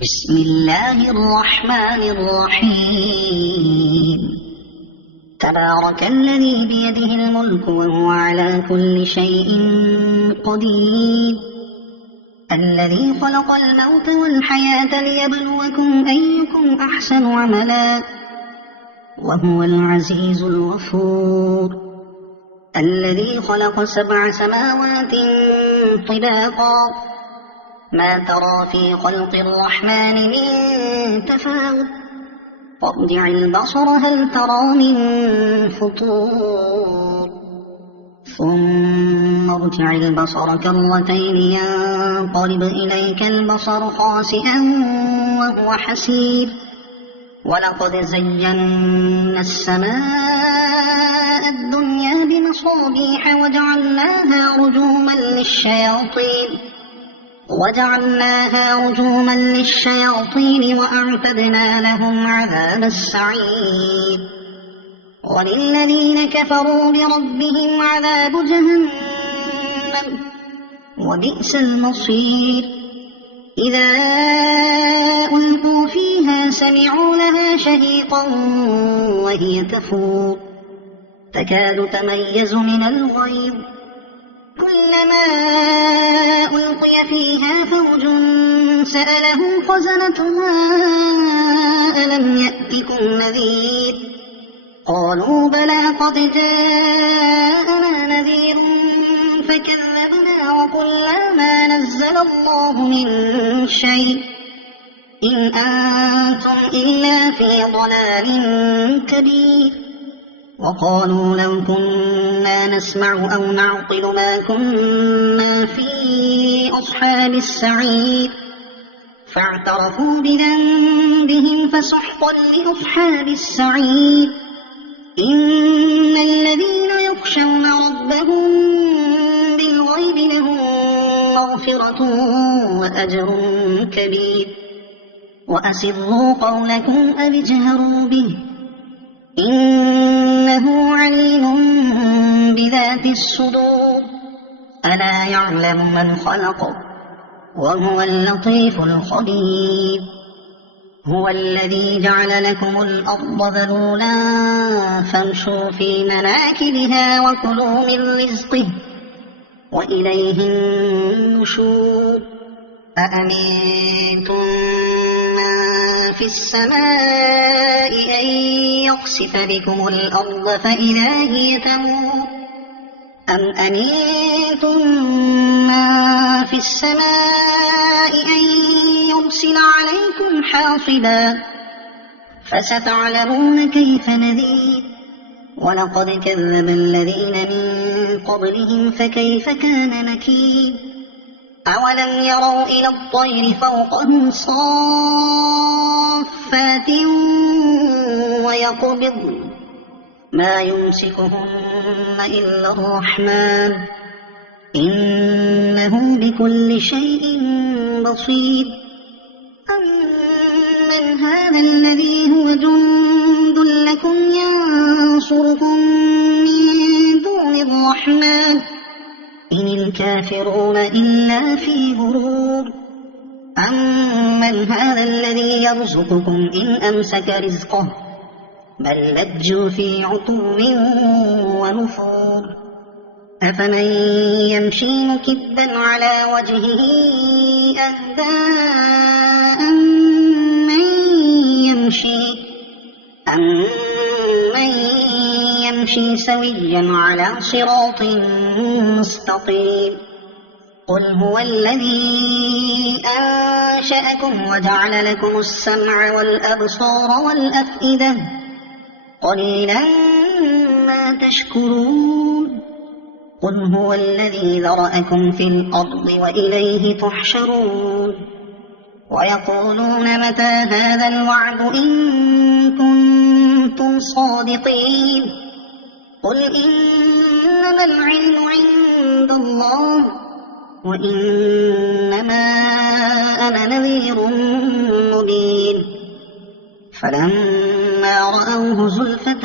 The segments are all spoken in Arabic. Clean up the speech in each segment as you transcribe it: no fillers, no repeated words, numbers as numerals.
بسم الله الرحمن الرحيم. تبارك الذي بيده الملك وهو على كل شيء قدير، الذي خلق الموت والحياة ليبلوكم أيكم أحسن عملا وهو العزيز الغفور، الذي خلق 7 سماوات طباقا ما ترى في خلق الرحمن من تفاوت، فارجع البصر هل ترى من فطور، ثم ارجع البصر كرتين ينقلب إليك البصر خاسئا وهو حسير، ولقد زينا السماء الدنيا بمصابيح وجعلناها رجوما للشياطين وأعتدنا لهم عذاب السعير، وللذين كفروا بربهم عذاب جهنم وبئس المصير. إذا ألقوا فيها سمعوا لها شهيقا وهي تفور تكاد تميز من الغيظ، كلما ألقي فيها فوج سألهم خزنتها ألم يأتكم نذير، قالوا بلى قد جاءنا نذير فكذبنا وقلنا ما نزل الله من شيء إن أنتم إلا في ضلال كبير، وقالوا لو كنا نسمع أو نعقل ما كنا في أصحاب السعير، فاعترفوا بذنبهم فسحقا لأصحاب السعير. إن الذين يخشون ربهم بالغيب لهم مغفرة وأجر كبير، وأسروا قولكم أو اجهروا به إنه عليم بذات الصدور، ألا يعلم من خلق وهو اللطيف الخبير. هو الذي جعل لكم الأرض ذلولا فامشوا في مناكبها وكلوا من رزقه وإليه النشور. أأمنتم من في السماء أن يخسف بكم الأرض فإذا هي تمور، أم أمنتم من في السماء أن يرسل عليكم حاصبا، فستعلمون كيف نذير. ولقد كذب الذين من قبلهم فكيف كان نكير. أولم يروا إلى الطير فوقهم صافات ويقبضن ما يمسكهن إلا الرحمن إنه بكل شيء بصير. أمن هذا الذي هو جند لكم ينصركم من دون الرحمن إن الكافرون إلا في غرور. أمن هذا الذي يرزقكم إن أمسك رزقه بل لجوا في عتو ونفور. أفمن يمشي مكبا على وجهه أهدى أمن يمشي سويا على صراط مستقيم. قل هو الذي أنشأكم وجعل لكم السمع والأبصار والأفئدة قليلا ما تشكرون. قل هو الذي ذرأكم في الأرض وإليه تحشرون. ويقولون متى هذا الوعد إن كنتم صادقين. قل إنما العلم عند الله وإنما أنا نذير مبين. فلما رأوه زلفة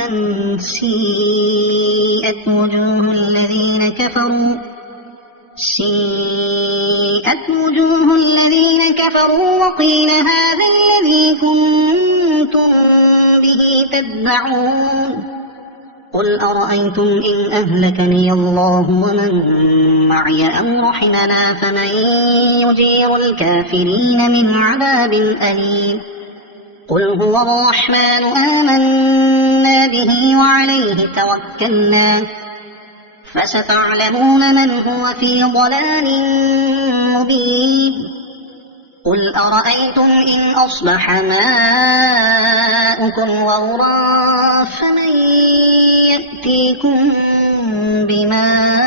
سيئت وجوه الذين كفروا سيئت وجوه الذين كفروا وقيل هذا الذي كنتم به تدعون قل أرأيتم إن أهلكني الله ومن معي أم رحمنا فمن يجير الكافرين من عذاب أليم قل هو الرحمن آمنا به وعليه توكلنا فستعلمون من هو في ضلال مبين قل أرأيتم إن أصبح ماؤكم غورا فمن يأتيكم بماء